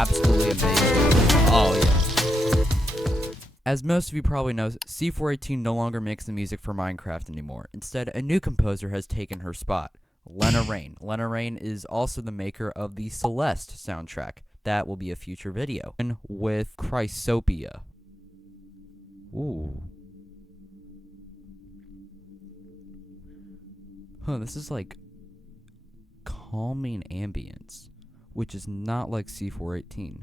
absolutely amazing. Oh, yeah. As most of you probably know, C418 no longer makes the music for Minecraft anymore. Instead, a new composer has taken her spot, Lena Raine. Lena Raine is also the maker of the Celeste soundtrack. That will be a future video. And with Chrysopoeia. Ooh. Huh, this is like calming ambience, which is not like C418.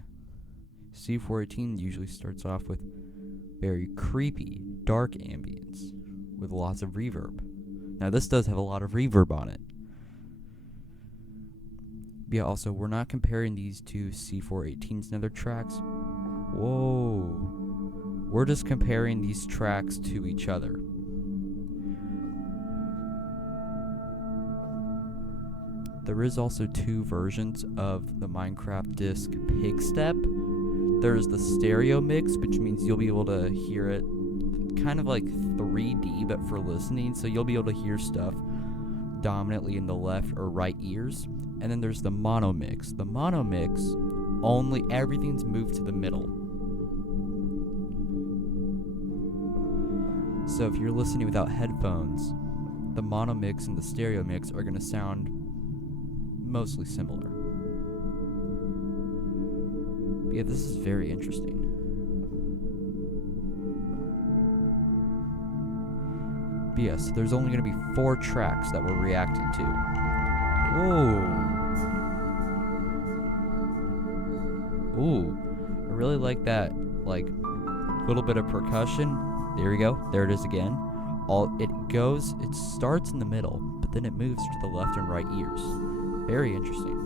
C418 usually starts off with very creepy, dark ambience with lots of reverb. Now this does have a lot of reverb on it. Yeah, also, we're not comparing these two C418's Nether tracks. Whoa. We're just comparing these tracks to each other. There is also two versions of the Minecraft disc Pigstep. There's the stereo mix, which means you'll be able to hear it kind of like 3D, but for listening. So you'll be able to hear stuff dominantly in the left or right ears. And then there's the mono mix. The mono mix, only everything's moved to the middle. So if you're listening without headphones, the mono mix and the stereo mix are going to sound mostly similar. But yeah, this is very interesting. But yes, there's only going to be 4 tracks that we're reacting to. Whoa. Ooh, I really like that, like, little bit of percussion. There we go. There it is again. It starts in the middle, but then it moves to the left and right ears. Very interesting.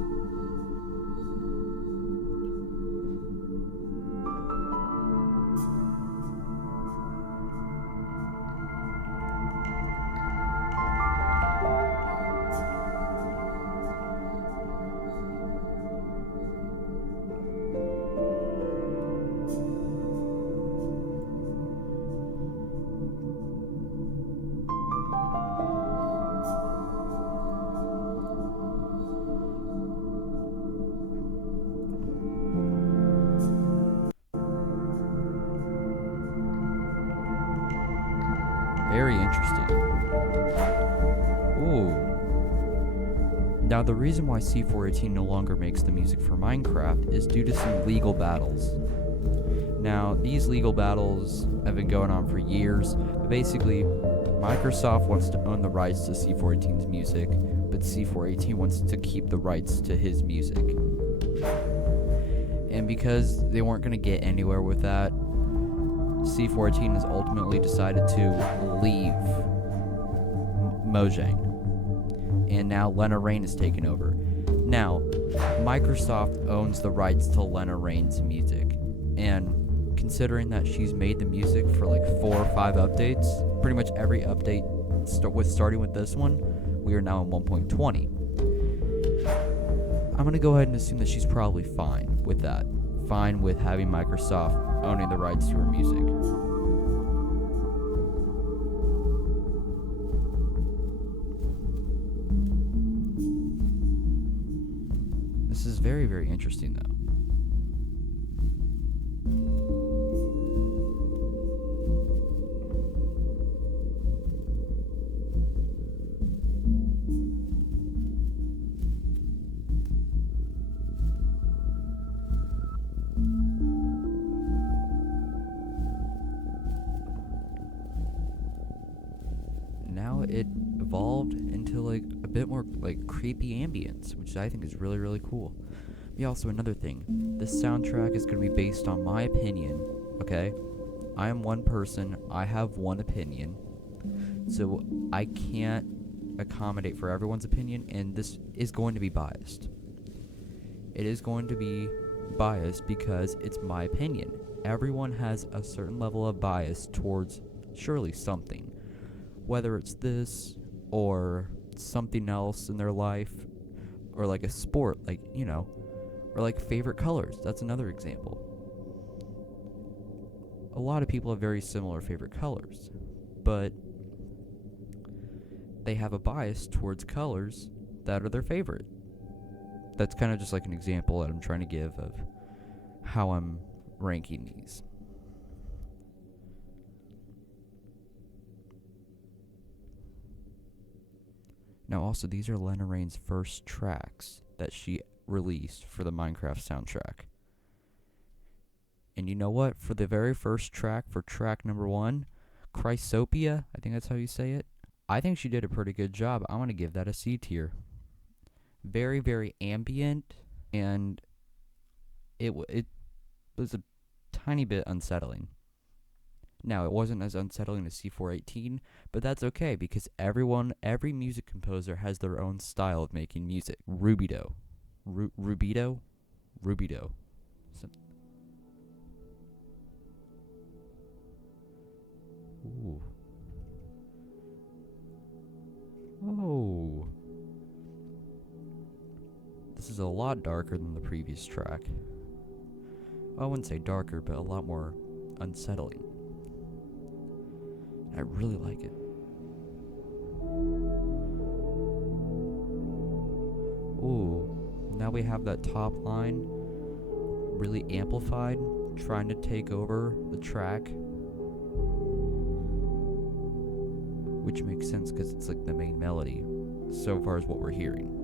Very interesting. Ooh. Now, the reason why C418 no longer makes the music for Minecraft is due to some legal battles. Now, these legal battles have been going on for years, but basically, Microsoft wants to own the rights to C418's music, but C418 wants to keep the rights to his music. And because they weren't going to get anywhere with that, C418 has ultimately decided to leave Mojang. And now Lena Raine is taking over. Now, Microsoft owns the rights to Lena Raine's music. And considering that she's made the music for like 4 or 5 updates, pretty much every update starting with this one, we are now in 1.20. I'm going to go ahead and assume that she's probably fine with that. Fine with having Microsoft owning the rights to her music. This is very, very interesting, though. Now it evolved into like a bit more like creepy ambience, which I think is really, really cool. Yeah, also another thing, this soundtrack is going to be based on my opinion, okay? I am one person, I have one opinion, so I can't accommodate for everyone's opinion, and this is going to be biased. It is going to be biased because it's my opinion. Everyone has a certain level of bias towards surely something. Whether it's this, or something else in their life, or like a sport, like, you know, or like favorite colors. That's another example. A lot of people have very similar favorite colors, but they have a bias towards colors that are their favorite. That's kind of just like an example that I'm trying to give of how I'm ranking these. Now also, these are Lena Raine's first tracks that she released for the Minecraft soundtrack. And you know what? For the very first track, for track number 1, Chrysopoeia, I think that's how you say it, I think she did a pretty good job. I'm going to give that a C tier. Very, very ambient, and it was a tiny bit unsettling. Now, it wasn't as unsettling as C418, but that's okay, because every music composer has their own style of making music. Rubedo. Rubedo? Rubedo. Ooh. Oh. This is a lot darker than the previous track. Well, I wouldn't say darker, but a lot more unsettling. I really like it. Ooh. Now we have that top line really amplified, trying to take over the track. Which makes sense because it's like the main melody, so far as what we're hearing.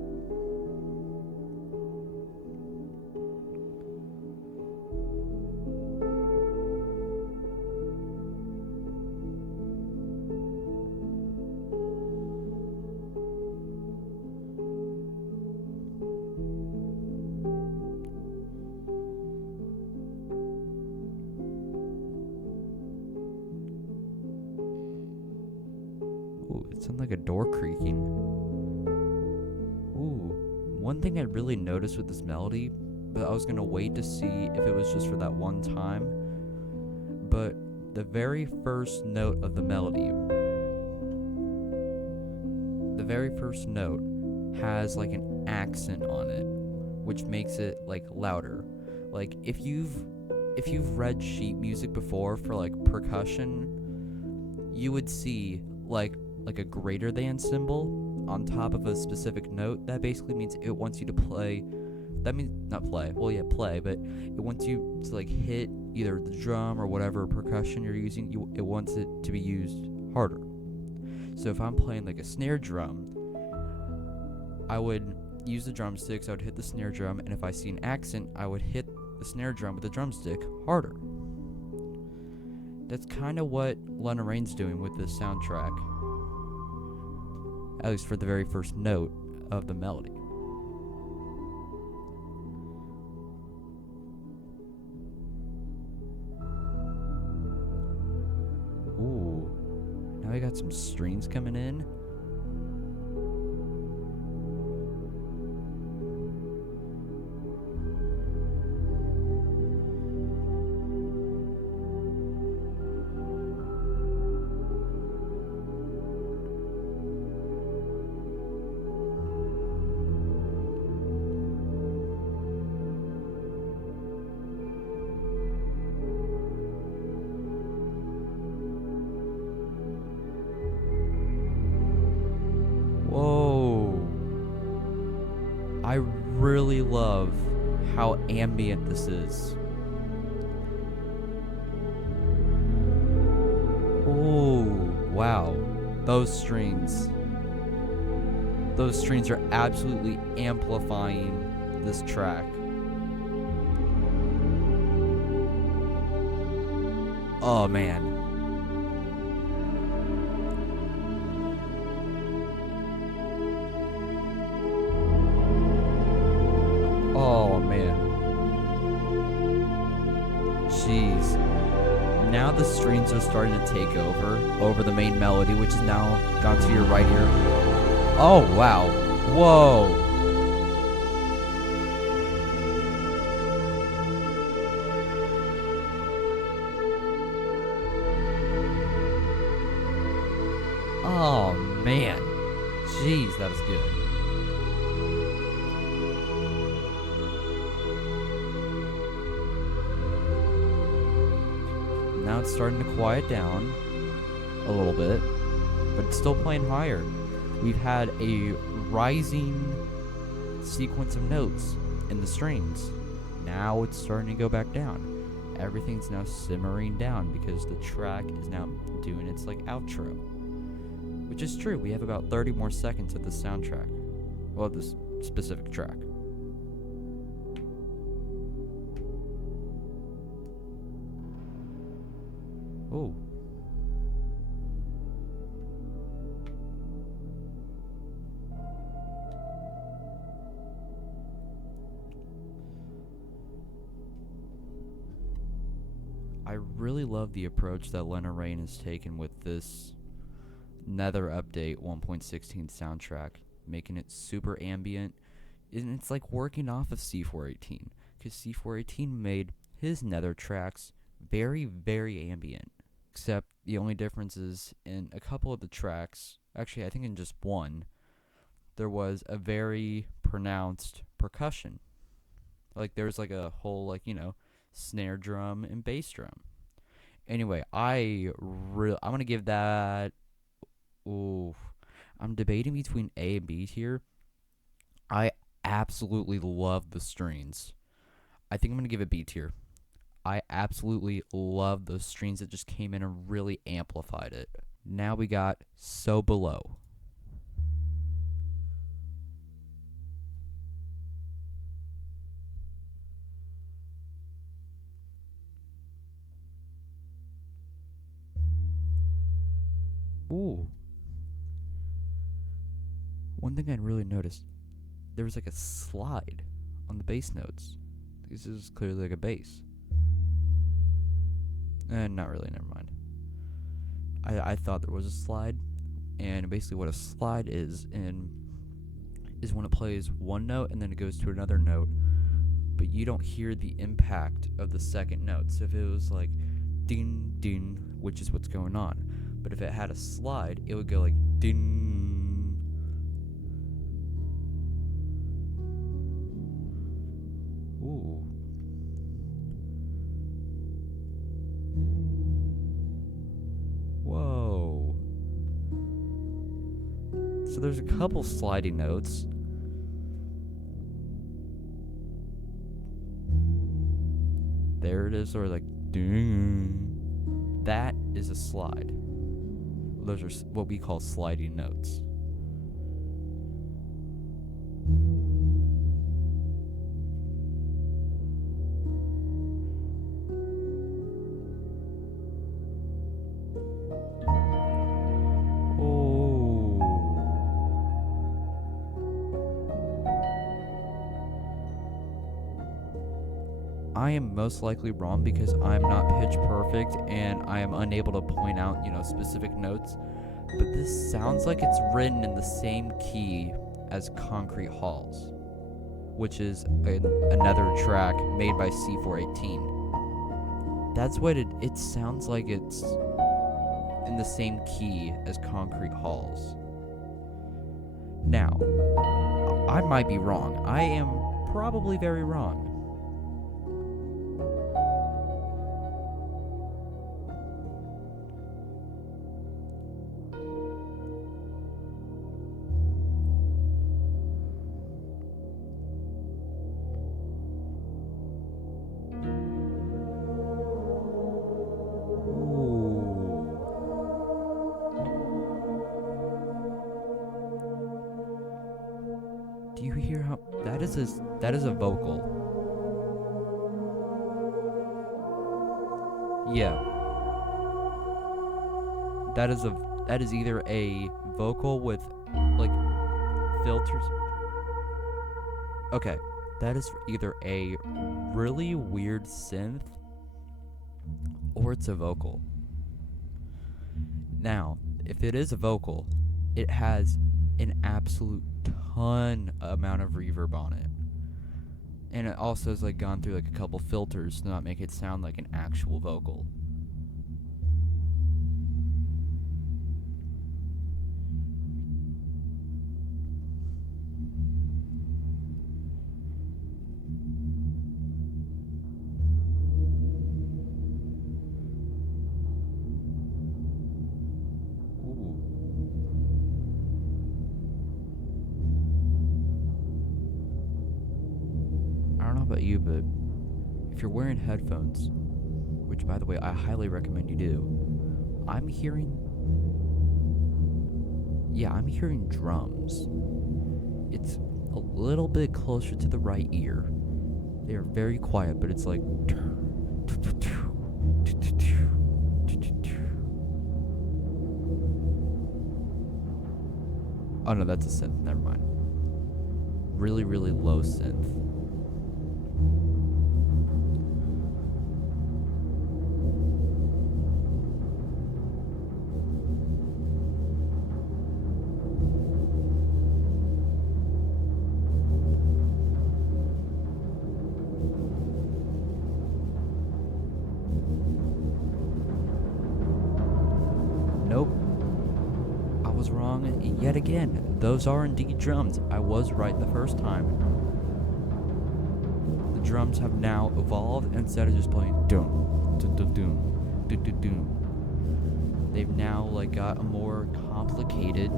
It sounds like a door creaking. Ooh. One thing I really noticed with this melody, but I was going to wait to see if it was just for that one time, but the very first note of the melody, the very first note has like an accent on it, which makes it like louder. Like if you've read sheet music before for like percussion, you would see like a greater than symbol on top of a specific note. That basically means it wants you to play. That means not play. Well, yeah, play, but it wants you to like hit either the drum or whatever percussion you're using. It wants it to be used harder. So if I'm playing like a snare drum, I would use the drumsticks. I would hit the snare drum, and if I see an accent, I would hit the snare drum with the drumstick harder. That's kind of what Lena Raine's doing with this soundtrack. At least for the very first note of the melody. Ooh. Now we got some strings coming in. I really love how ambient this is. Oh, wow. Those strings are absolutely amplifying this track. Oh, man. Oh, man. Jeez. Now the strings are starting to take over the main melody, which is now gone to your right ear. Oh, wow. Whoa. Oh, man. Jeez, that was good. Now it's starting to quiet down a little bit, but it's still playing higher. We've had a rising sequence of notes in the strings. now it's starting to go back down. Everything's now simmering down because the track is now doing its like outro. Which is true, we have about 30 more seconds of the soundtrack. Well, this specific track. Oh. I really love the approach that Lena Raine has taken with this Nether update 1.16 soundtrack, making it super ambient, and it's like working off of C418, because C418 made his Nether tracks very, very ambient, except the only difference is in a couple of the tracks, actually I think in just one, there was a very pronounced percussion. Like there's like a whole like, snare drum and bass drum. Anyway, I'm gonna give that. Ooh, I'm debating between A and B tier. I absolutely love the strings. I think I'm gonna give it B tier. I absolutely love those strings that just came in and really amplified it. Now we got So Below. Ooh. One thing I really noticed, there was like a slide on the bass notes. This is clearly like a bass. Not really, never mind. I thought there was a slide, and basically what a slide is when it plays one note and then it goes to another note, but you don't hear the impact of the second note. So if it was like ding ding, which is what's going on, but if it had a slide, it would go like ding. Ooh. Whoa. So there's a couple sliding notes. There it is, or like ding. That is a slide. Those are what we call sliding notes. I am most likely wrong because I'm not pitch perfect and I am unable to point out, specific notes. But this sounds like it's written in the same key as Concrete Halls, which is another track made by C418. That's what it sounds like. It's in the same key as Concrete Halls. Now, I might be wrong. I am probably very wrong. Do you hear how that is a vocal? Yeah. That is either a vocal with like filters. Okay. That is either a really weird synth or it's a vocal. Now, if it is a vocal, it has an absolute ton amount of reverb on it. And it also has like gone through like a couple filters to not make it sound like an actual vocal. I don't know about you, but if you're wearing headphones, which by the way I highly recommend you do, I'm hearing drums. It's a little bit closer to the right ear. They are very quiet, but it's like oh no, that's a synth, never mind. Really, really low synth. Nope. I was wrong yet again. Those are indeed drums. I was right the first time. The drums have now evolved. Instead of just playing doom, doom, doom, doom, doom, doom, doom, they've now like got a more complicated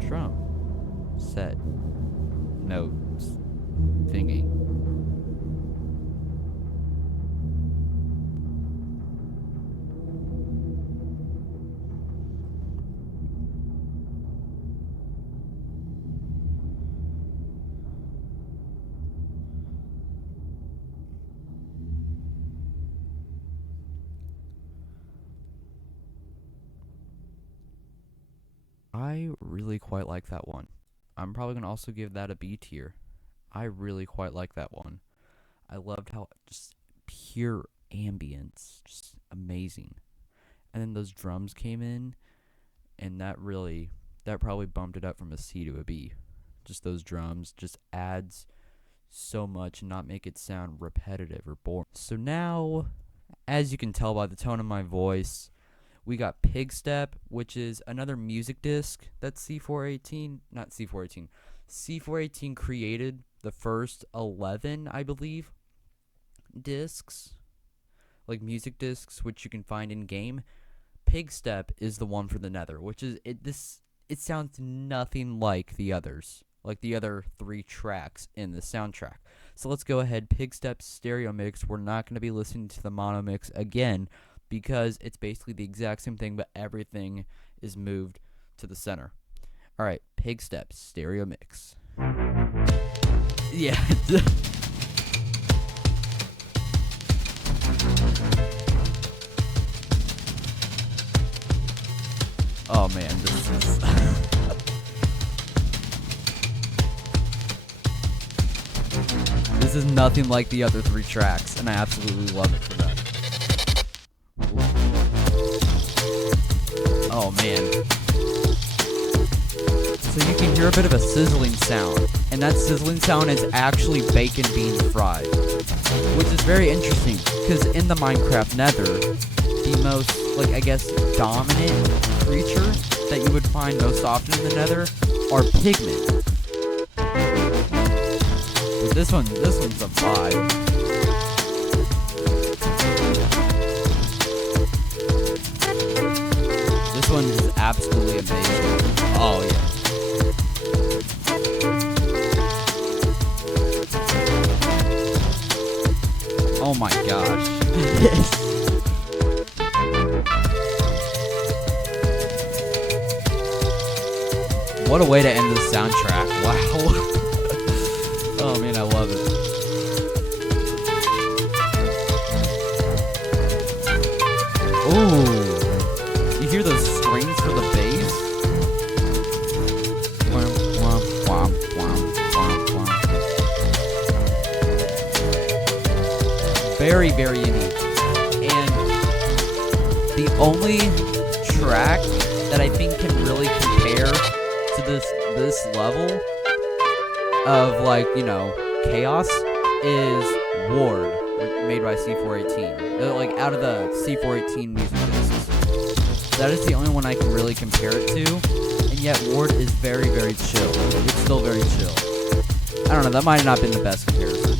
drum set notes thingy. I really quite like that one. I'm probably going to also give that a B tier. I really quite like that one. I loved how just pure ambience, just amazing. And then those drums came in, and that probably bumped it up from a C to a B. Just those drums just adds so much and not make it sound repetitive or boring. So now, as you can tell by the tone of my voice, we got Pigstep, which is another music disc that C418 created the first 11, I believe, discs, like music discs, which you can find in game. Pigstep is the one for the Nether, which is it sounds nothing like the others, like the other 3 tracks in the soundtrack. So let's go ahead, Pigstep stereo mix. We're not going to be listening to the mono mix again, because it's basically the exact same thing, but everything is moved to the center. Alright, Pigstep stereo mix. Yeah. Oh man, this is this is nothing like the other 3 tracks, and I absolutely love it for that. Oh man. So you can hear a bit of a sizzling sound, and that sizzling sound is actually bacon beans fried, which is very interesting, because in the Minecraft Nether, the most, like, I guess, dominant creature that you would find most often in the Nether are pigmen. But this one's a 5. This one is absolutely amazing. Oh yeah. Oh my gosh. What a way to end this soundtrack. Wow. Oh man, I love it. Ooh. You hear those strings for the bass? Very, very unique. And the only track that I think can really compare to this level of, like, you know, chaos is Ward, made by C418. Like, out of the C418 music discs, that is the only one I can really compare it to. And yet Ward is very, very chill. It's still very chill. I don't know, that might have not been the best comparison.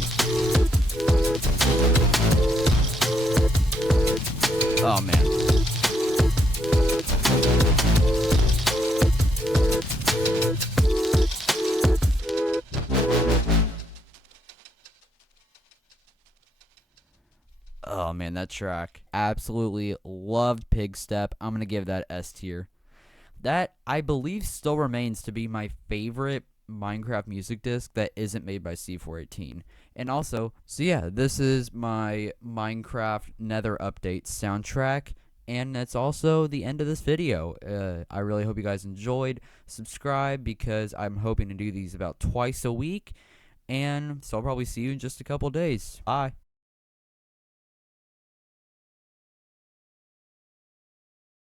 Oh man. Oh man, that track. Absolutely loved Pigstep. I'm gonna give that S tier. That, I believe, still remains to be my favorite Minecraft music disc that isn't made by C418. And also, so yeah, this is my Minecraft Nether update soundtrack. And that's also the end of this video. I really hope you guys enjoyed. Subscribe because I'm hoping to do these about twice a week. And so I'll probably see you in just a couple days. Bye.